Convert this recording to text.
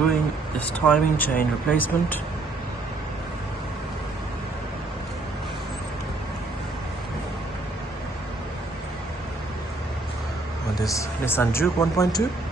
doing is timing chain replacement. On this Nissan Juke 1.2.